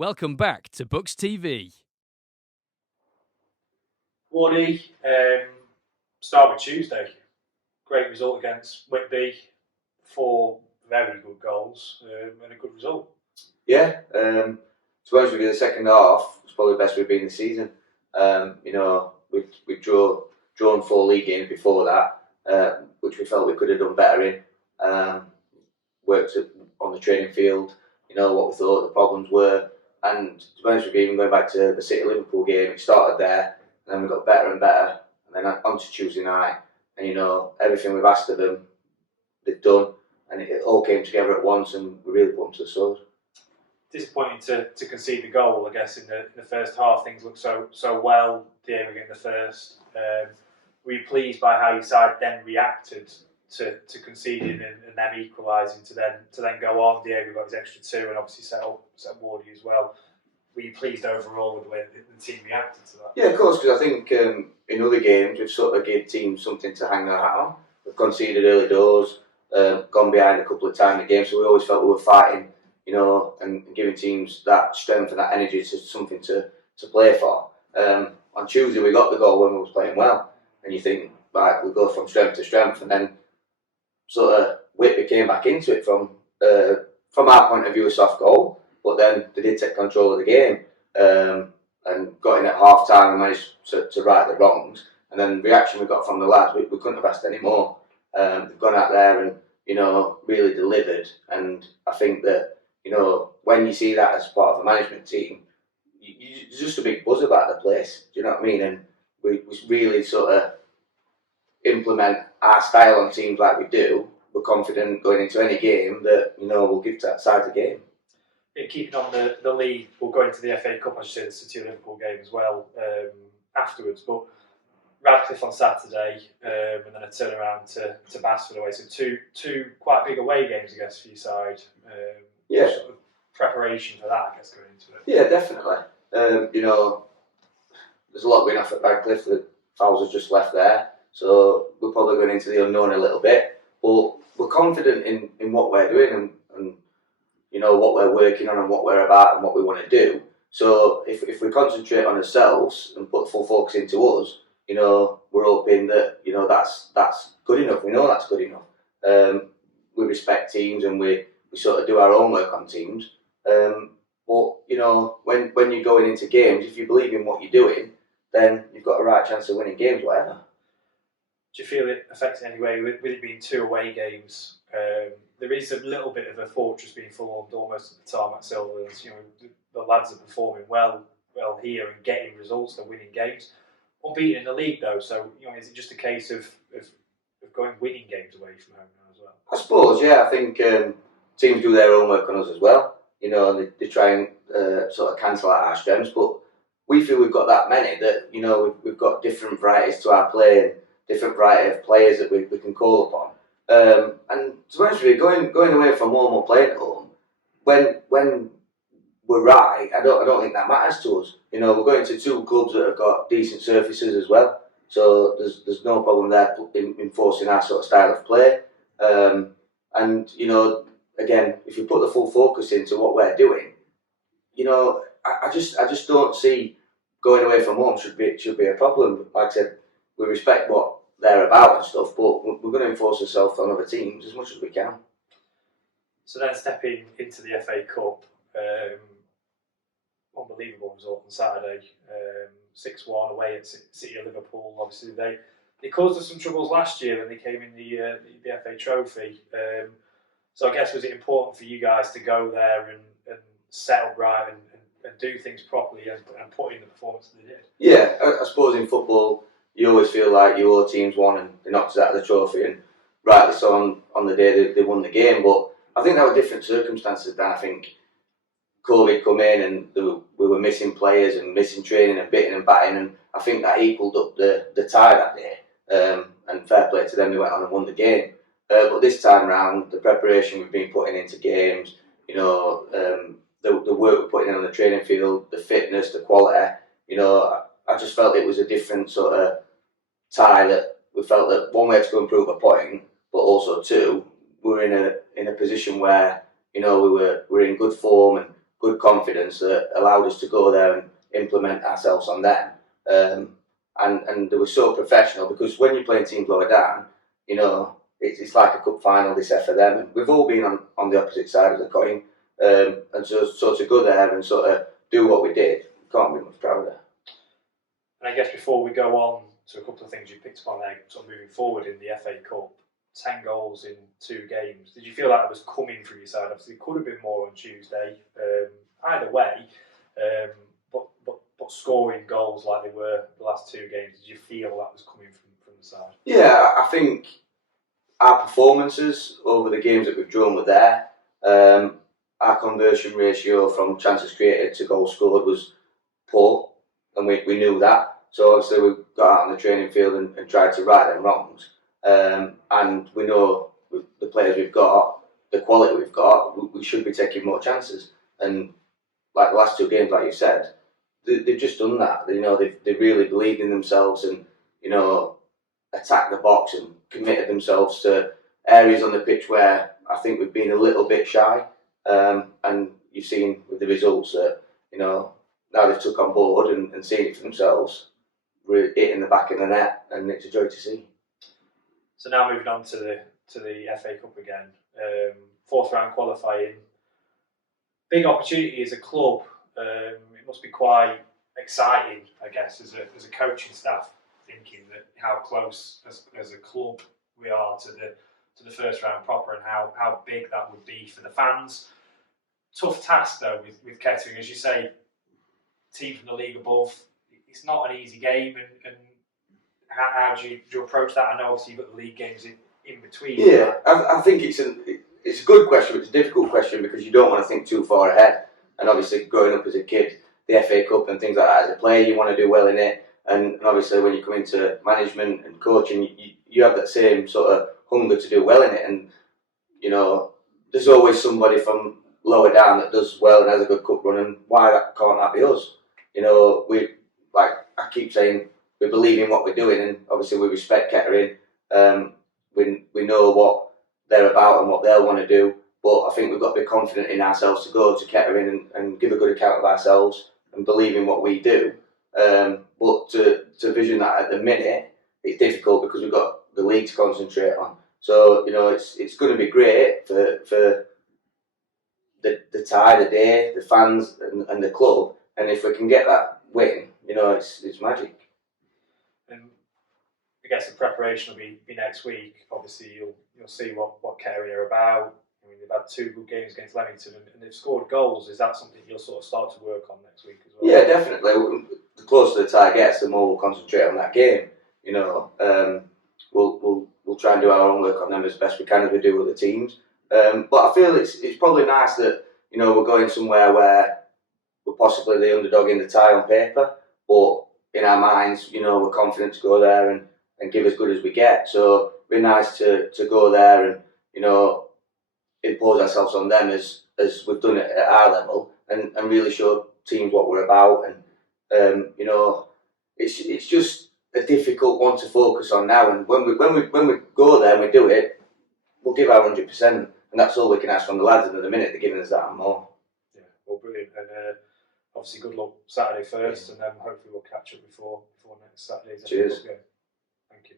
Welcome back to Bucks TV. Woody, start with Tuesday. Great result against Whitby. 4 very good goals and a good result. Yeah, to be honest with you, the second half was probably the best we've been this season. We drawn 4 league games before that, which we felt we could have done better in. Worked on the training field, what we thought the problems were. And to be honest with you, even going back to the City of Liverpool game, it started there, and then we got better and better. And then on to Tuesday night, and everything we've asked of them, they've done, and it all came together at once, and we really put them to the sword. Disappointing to concede the goal, I guess, in the first half. Things looked so well. Diego getting the first. Were you pleased by how your side then reacted to conceding and them equalising to then go on? Diego got his extra 2 and obviously set up Wardy as well. Were you pleased overall with the way the team reacted to that? Yeah, of course, because I think in other games we've sort of gave teams something to hang their hat on. We've conceded early doors, gone behind a couple of times in the game, so we always felt we were fighting, and giving teams that strength and that energy to something to play for. On Tuesday we got the goal when we was playing well, and you think, right, we go from strength to strength, and then sort of Whitby came back into it from our point of view a soft goal, but then they did take control of the game and got in at half time and managed to right the wrongs. And then the reaction we got from the lads, we couldn't have asked any more. They've gone out there and really delivered, and I think that when you see that as part of a management team, it's just a big buzz about the place. Do you know what I mean? And we really sort of implement our style on teams like we do. We're confident going into any game that we'll give that side the game. Keeping on the lead, we'll go into the FA Cup, I should say, the City of Liverpool game as well afterwards. But Radcliffe on Saturday, and then a turnaround to Basford away. So two quite big away games, I guess, for your side. Yeah. Sort of preparation for that, I guess, going into it. Yeah, definitely. There's a lot going off at Radcliffe. The fouls have just left there, so we're probably going into the unknown a little bit. But we're confident in what we're doing and what we're working on and what we're about and what we want to do. So if we concentrate on ourselves and put full focus into us, we're hoping that that's good enough. We know that's good enough. We respect teams and we sort of do our own work on teams. But when you're going into games, if you believe in what you're doing, then you've got a right chance of winning games, whatever. Do you feel it affects in any way with it being 2 away games? There is a little bit of a fortress being formed almost at the Tarmac Silverlands. The lads are performing well here and getting results. They're winning games. Unbeaten in the league though, so is it just a case of going winning games away from home now as well? I suppose, yeah. I think teams do their own work on us as well. They try and sort of cancel out our strengths, but we feel we've got that many that we've got different varieties to our play and different variety of players that we can call upon. And to be honest with you, going away from home or playing at home, when we're right, I don't think that matters to us. We're going to 2 clubs that have got decent surfaces as well, so there's no problem there in enforcing our sort of style of play. And again, if you put the full focus into what we're doing, I just don't see going away from home should be a problem. Like I said, we respect what they're about and stuff, but we're going to enforce ourselves on other teams as much as we can. So then stepping into the FA Cup, unbelievable result on Saturday, 6-1 away at City of Liverpool. Obviously they caused us some troubles last year when they came in the FA Trophy. So I guess, was it important for you guys to go there and set up right and do things properly and put in the performance that they did? Yeah, I suppose in football you always feel like your team's won and they knocked us out of the trophy, and rightly so on the day they won the game. But I think that were different circumstances then. I think COVID come in and we were missing players and missing training and bitting and batting, and I think that equalled up the tie that day. And fair play to them, they went on and won the game. But this time round, the preparation we've been putting into games, the work we're putting in on the training field, the fitness, the quality, I just felt it was a different sort of tie that we felt that one, we had to go improve a point, but also 2, we were in a position where we were in good form and good confidence that allowed us to go there and implement ourselves on them. And they were so professional, because when you're playing teams lower down, you know, it's like a cup final this year for them. And we've all been on the opposite side of the coin. And so to go there and sort of do what we did, can't be much prouder. And I guess before we go on to a couple of things you picked up on there, sort of moving forward in the FA Cup, 10 goals in 2 games. Did you feel like it was coming from your side? Obviously, it could have been more on Tuesday. Either way, but scoring goals like they were the last 2 games, did you feel that was coming from the side? Yeah, I think our performances over the games that we've drawn were there. Our conversion ratio from chances created to goals scored was poor, and we knew that. So obviously we got out on the training field and tried to right them wrongs. And we know with the players we've got, the quality we've got, we should be taking more chances. And like the last 2 games, like you said, they've just done that. You know, they've really believed in themselves and, you know, attacked the box and committed themselves to areas on the pitch where I think we've been a little bit shy. And you've seen with the results that, you know, now they've took on board and seen it for themselves, we're hitting the back of the net, and it's a joy to see. So now moving on to the FA Cup again, 4th round qualifying, big opportunity as a club. It must be quite exciting, I guess, as a coaching staff, thinking that how close as a club we are to the 1st round proper, and how big that would be for the fans. Tough task though with Kettering, as you say, team from the league above. It's not an easy game, and how do you approach that? I know obviously you've got the league games in between. Yeah, I think it's a good question, but it's a difficult question because you don't want to think too far ahead. And obviously, growing up as a kid, the FA Cup and things like that, as a player, you want to do well in it. And obviously, when you come into management and coaching, you have that same sort of hunger to do well in it. And, you know, there's always somebody from lower down that does well and has a good cup run, and why can't that be us? You know, like I keep saying, we believe in what we're doing, and obviously we respect Kettering. We know what they're about and what they'll want to do, but I think we've got to be confident in ourselves to go to Kettering and give a good account of ourselves and believe in what we do. But to vision that at the minute, it's difficult because we've got the league to concentrate on. So, you know, it's going to be great for the tie, the day, the fans and the club, and if we can get that win, you know, it's magic. And I guess the preparation will be next week. Obviously, you'll see what Kettering are about. I mean, they've had 2 good games against Leamington, and they've scored goals. Is that something you'll sort of start to work on next week as well? Yeah, definitely. The closer the tie gets, the more we'll concentrate on that game. You know, we'll try and do our own work on them as best we can, as we do with the teams. But I feel it's probably nice that, you know, we're going somewhere where we're possibly the underdog in the tie on paper, but in our minds, you know, we're confident to go there and give as good as we get. So it'd be nice to go there and, you know, impose ourselves on them as we've done it at our level, and really show teams what we're about. And you know, it's just a difficult one to focus on now. And when we go there and we do it, we'll give our 100%, and that's all we can ask from the lads. And at the minute, they're giving us that and more. Yeah, well, brilliant. And obviously, good luck Saturday first, and then hopefully we'll catch up before next Saturday's Cheers. game. Thank you.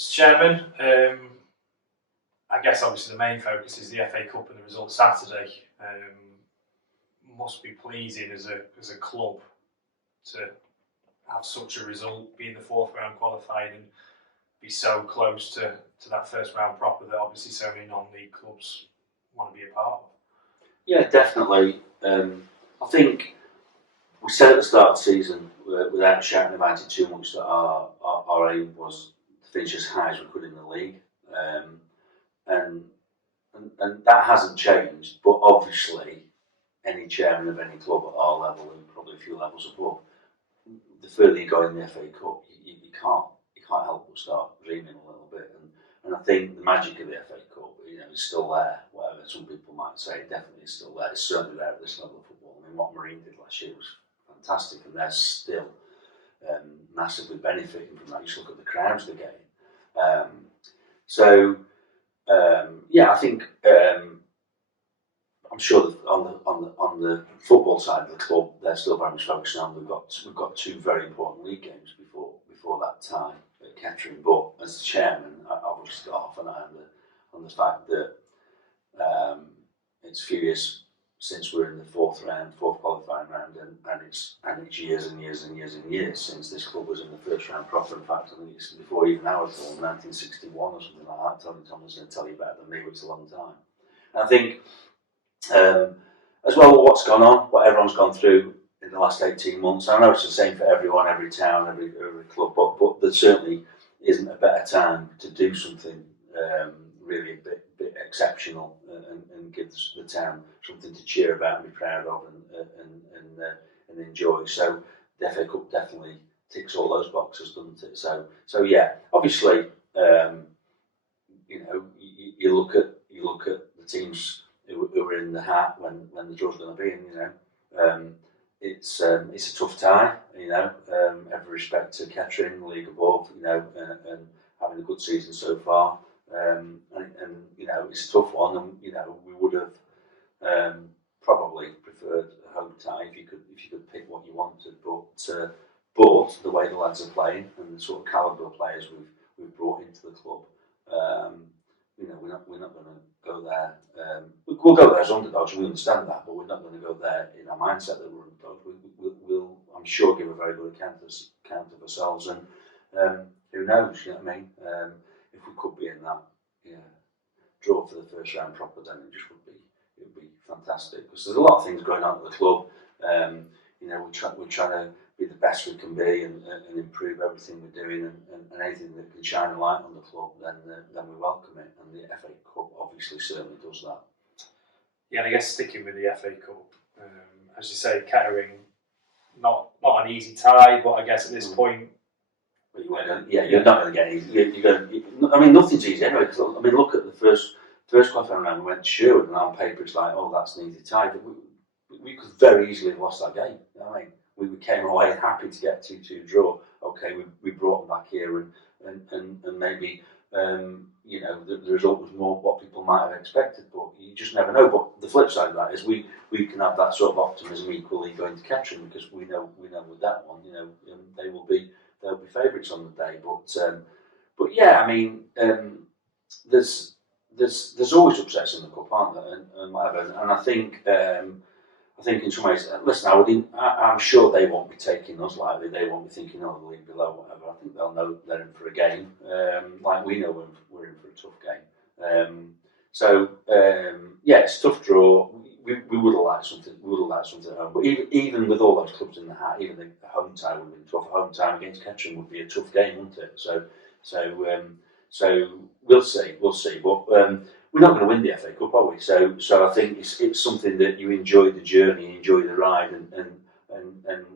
Mr. Chairman, I guess obviously the main focus is the FA Cup and the result Saturday. Must be pleasing as a club to have such a result, be in the fourth round qualifying and be so close to that first round proper that obviously so many non-league clubs want to be a part of. Yeah, definitely. I think we said at the start of the season, without shouting about it too much, that our aim was to finish as high as we could in the league, and that hasn't changed. But obviously, any chairman of any club at our level, and probably a few levels above, the further you go in the FA Cup, you can't help but start dreaming a little bit. And I think the magic of the FA Cup, is still there. Whatever some people might say, it definitely is still there. It's certainly there at this level of football. I mean, what Marine did last year was fantastic, and they're still massively benefiting from that. You just look at the crowds they're getting. I think I'm sure that on the football side of the club, they're still very much focusing on. We've got two very important league games before that time at Kettering. But as the chairman, I've obviously got half an eye on the fact that it's a few years since we're in the fourth qualifying round, and it's years and years and years and years since this club was in the first round proper. In fact, I think it's before even I was born, 1961 or something like that. Tony Thomas will tell you better than me, but it's a long time. And I think, as well, what's gone on, what everyone's gone through in the last 18 months. I know it's the same for everyone, every town, every club, but there certainly isn't a better time to do something really a bit exceptional and gives the town something to cheer about and be proud of and enjoy. So the FA Cup definitely ticks all those boxes, doesn't it? So yeah, obviously, you look at the teams who are in the hat when the draw's going to be, and it's a tough tie. Every respect to Kettering, league above, and having a good season so far. And it's a tough one, and we would have probably preferred a home tie if you could pick what you wanted, but the way the lads are playing and the sort of calibre of players we've brought into the club, we're not going to go there. We'll go there as underdogs. We understand that, but we're not going to go there in our mindset that we're underdogs. We'll, I'm sure, give a very good account of ourselves, and who knows? You know what I mean? If we could be in that draw for the first round proper, then it would be fantastic, because there's a lot of things going on at the club. We're trying to be the best we can be and improve everything we're doing, and anything that can shine a light on the club, then we welcome it. And the FA Cup obviously certainly does that. Yeah, and I guess sticking with the FA Cup, as you say, Kettering, not an easy tie, but I guess at this point, you're not going to get easy. Nothing's easy anyway. Because look at the first qualifying round. We went to Sherwood, and on paper it's like, oh, that's an easy tie. But we could very easily have lost that game. You know what I mean? We came away happy to get 2-2 draw. Okay, we brought them back here, and maybe the result was more what people might have expected, but you just never know. But the flip side of that is we can have that sort of optimism equally going to Kettering, because we know with that one, they'll be favourites on the day. But yeah, there's always upsets in the cup, aren't there, and whatever. And I think in some ways, listen, I'm sure they won't be taking us lightly. They won't be thinking, oh, the league below, whatever. I think they'll know they're in for a game, like we know we're in for a tough game. It's a tough draw. We would have liked something. We would have liked something at home. But even with all those clubs in the hat, even the home tie would have been tough. A home tie against Kettering would be a tough game, wouldn't it? So we'll see. But we're not going to win the FA Cup, are we? So I think it's something that you enjoy the journey, enjoy the ride, and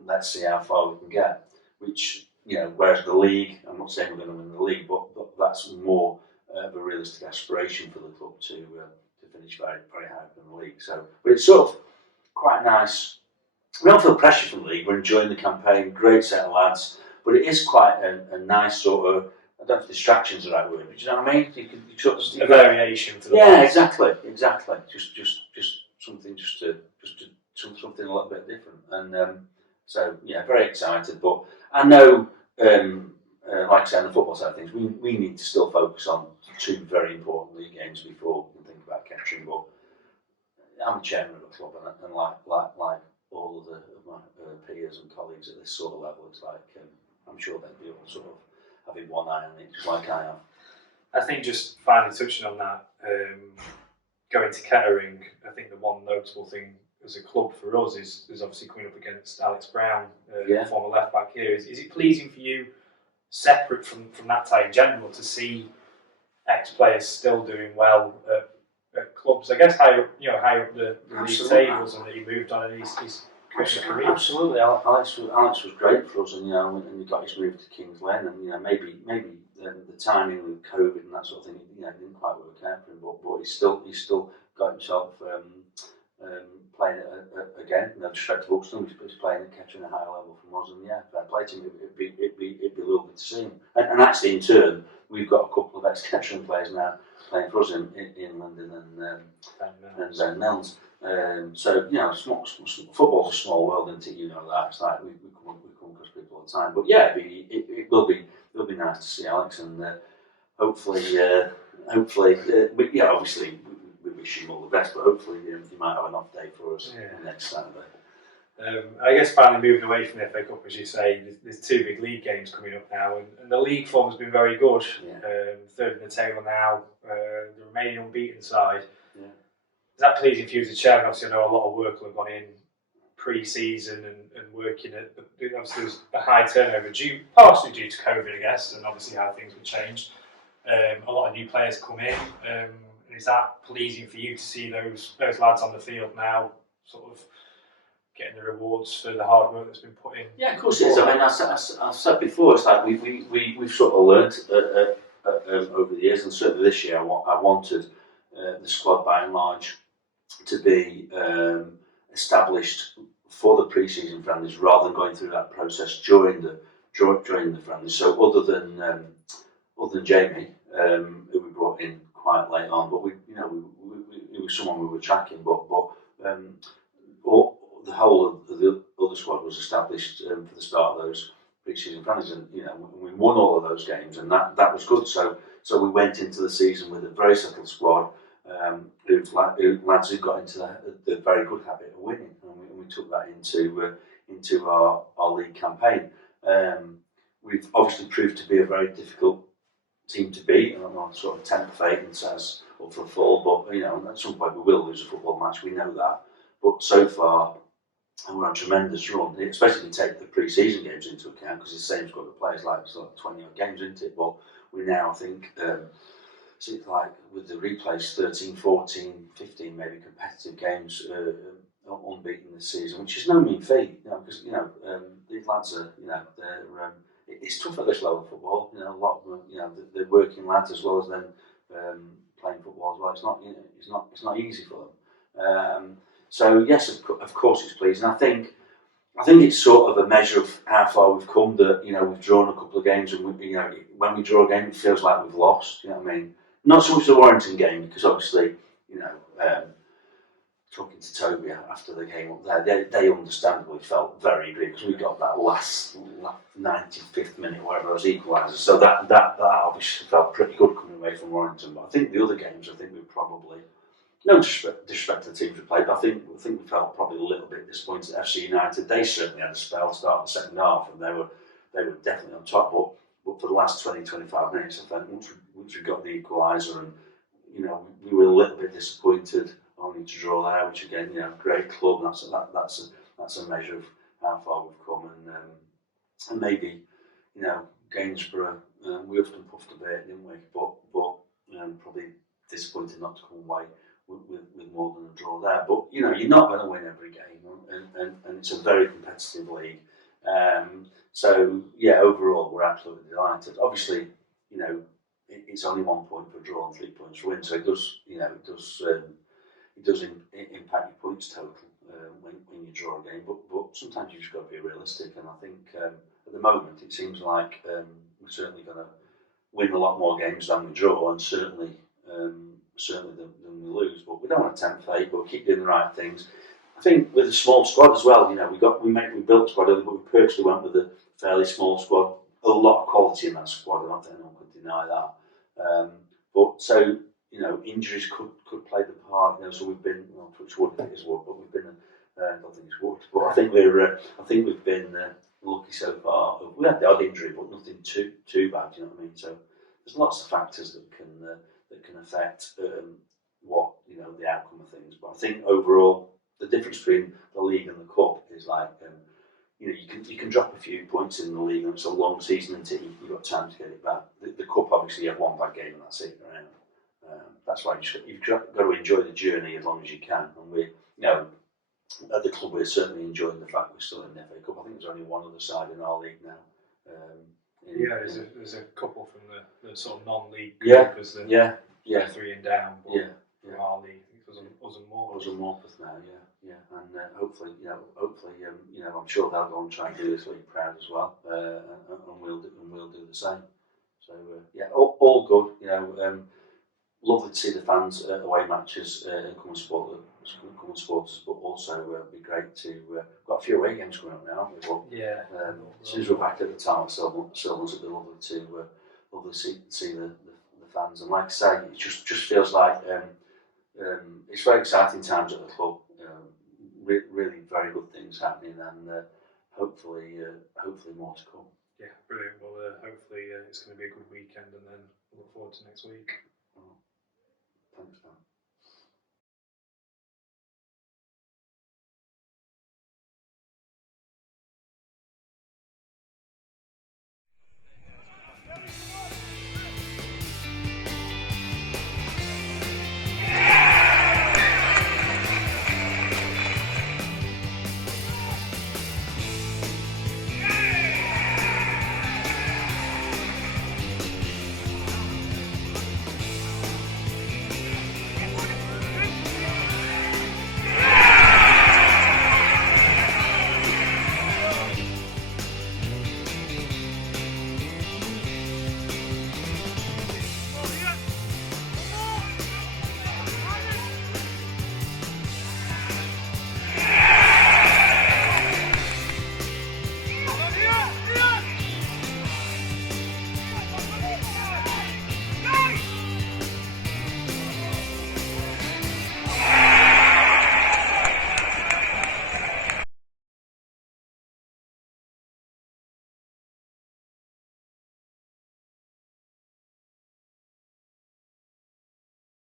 let's see how far we can get. Which, whereas the league, I'm not saying we're going to win the league, but that's more of a realistic aspiration for the club to finish very, very high in the league. So, but it's sort of quite nice. We don't feel pressure from the league. We're enjoying the campaign. Great set of lads, but it is quite a nice sort of. I don't know if distraction's the right word, but do you know what I mean? You sort of a variation for the exactly. Just something, something a little bit different, and very excited. But I know like I say, on the football side of things, we need to still focus on 2 very important league games before we can think about Kettering. But I'm chairman of a club, and like all of my peers and colleagues at this sort of level, it's like I'm sure they'd be all sort of having one eye on it, just like I am. I think just finally touching on that, going to Kettering, I think the one notable thing as a club for us is obviously coming up against Alex Brown, former left back here. Is it pleasing for you, separate from that tie in general, to see ex-players still doing well at clubs? I guess higher up the league tables, and that he moved on in his career. Absolutely, Alex was great for us, and and he got his move to Kings Lane, and maybe the timing with COVID and that sort of thing, didn't quite work out for him, but he's still got himself playing again. No disrespect to Buxton, he's playing at Kettering at a higher level from us, and fair play to him. It'd be lovely to see him. And actually, in turn, we've got a couple of ex-Kettering players now playing for us in London and Ben Mills. So football's a small world, isn't it? You know that. It's like we come across people all the time. But it'll be nice to see Alex, and hopefully, obviously we wish him all the best, but hopefully he might have an off day for us next Saturday. I guess finally moving away from the FA Cup, as you say, there's 2 big league games coming up now, and the league form has been very good. Third in the table now, the remaining unbeaten side. Yeah. Is that pleasing for you as a chairman? Obviously, I know a lot of work will have gone in pre-season and working at, but obviously there was a high turnover, partially due to COVID, I guess, and obviously how things would change. A lot of new players come in. Is that pleasing for you to see those lads on the field now, sort of getting the rewards for the hard work that's been put in? Yeah, of course it is. I mean, I've said before, it's like we've sort of learnt over the years, and certainly this year, I wanted the squad by and large to be established for the pre-season friendlies, rather than going through that process during the friendlies. So other than Jamie, who we brought in quite late on, but it was someone we were tracking, but the whole of the other squad was established for the start of those pre-season friendlies, and we won all of those games, and that was good. So we went into the season with a very settled squad, lads who got into the very good habit of winning, and we took that into our league campaign. We've obviously proved to be a very difficult team to beat, and I'm not sort of 10th fate and says up for a fall, but at some point we will lose a football match, we know that. But so far, we're on a tremendous run, especially if you take the pre-season games into account, because it's the same squad of players, like 20 odd games, isn't it? But we now, I think, so it's like with the replays, 13, 14, 15 maybe competitive games unbeaten this season, which is no mean feat, because these lads are, it's tough at this level of football. A lot of them, they're working lads as well as them playing football as well. It's not easy for them. So yes, of course it's pleasing. I think it's sort of a measure of how far we've come. That we've drawn a couple of games, and when we draw a game, it feels like we've lost. You know what I mean? Not so much the Warrington game, because obviously talking to Toby after the game up there, they understandably felt very aggrieved, because we got that last 95th minute, whatever it was, equaliser. So that obviously felt pretty good coming away from Warrington. But I think the other games, we probably, no disrespect to the teams we played, but I think we felt probably a little bit disappointed at FC United. They certainly had a spell start the second half, and they were definitely on top. But for the last 20-25 minutes, I think once we got the equaliser, and we were a little bit disappointed only to draw there, which again, great club. That's a measure of how far we've come, and maybe Gainsborough, we often puffed a bit, didn't we? But probably disappointed not to come away with more than a draw there. But you're not going to win every game, and it's a very competitive league. So yeah, overall we're absolutely delighted. Obviously, it's only 1 point for a draw and 3 points for a win, so it does impact your points total when you draw a game. But sometimes you've just got to be realistic, and I think at the moment it seems like we're certainly going to win a lot more games than we draw, and certainly than we lose. But we don't want to tempt fate, but we keep doing the right things. I think with a small squad as well, we built a squad, but we purposely went with a fairly small squad a lot of quality in that squad. I don't think anyone could deny that. But so injuries could play the part. So we've been touch wood if it is wood, but we've been. I don't think it's wood, but I think we've been lucky so far. We had the odd injury, but nothing too bad. You know what I mean? So there's lots of factors that can affect what the outcome of things. But I think overall, the difference between the league and the cup is like you can drop a few points in the league, and it's a long season until you've got time to get it back. The cup, obviously, you have one bad game and that's it around. That's why you've got to enjoy the journey as long as you can. And we, at the club, we're certainly enjoying the fact we're still in the FA Cup. I think there's only one other side in our league now. There's a couple from the sort of non-league group. Yeah, 3 and down. But from our league, it was us and Morpeth now. And hopefully, I'm sure they'll go and try and do this league proud as well, and we'll do the same. So all good. Lovely to see the fans at away matches and come and support us, but also be great to got a few away games coming up now. As soon as we're back at the Tarmac Silverlands, it'll be lovely to see the fans. And like I say, it just feels like it's very exciting times at the club. Really very good things happening, and hopefully more to come. Yeah, brilliant. Well, hopefully it's going to be a good weekend, and then we'll look forward to next week.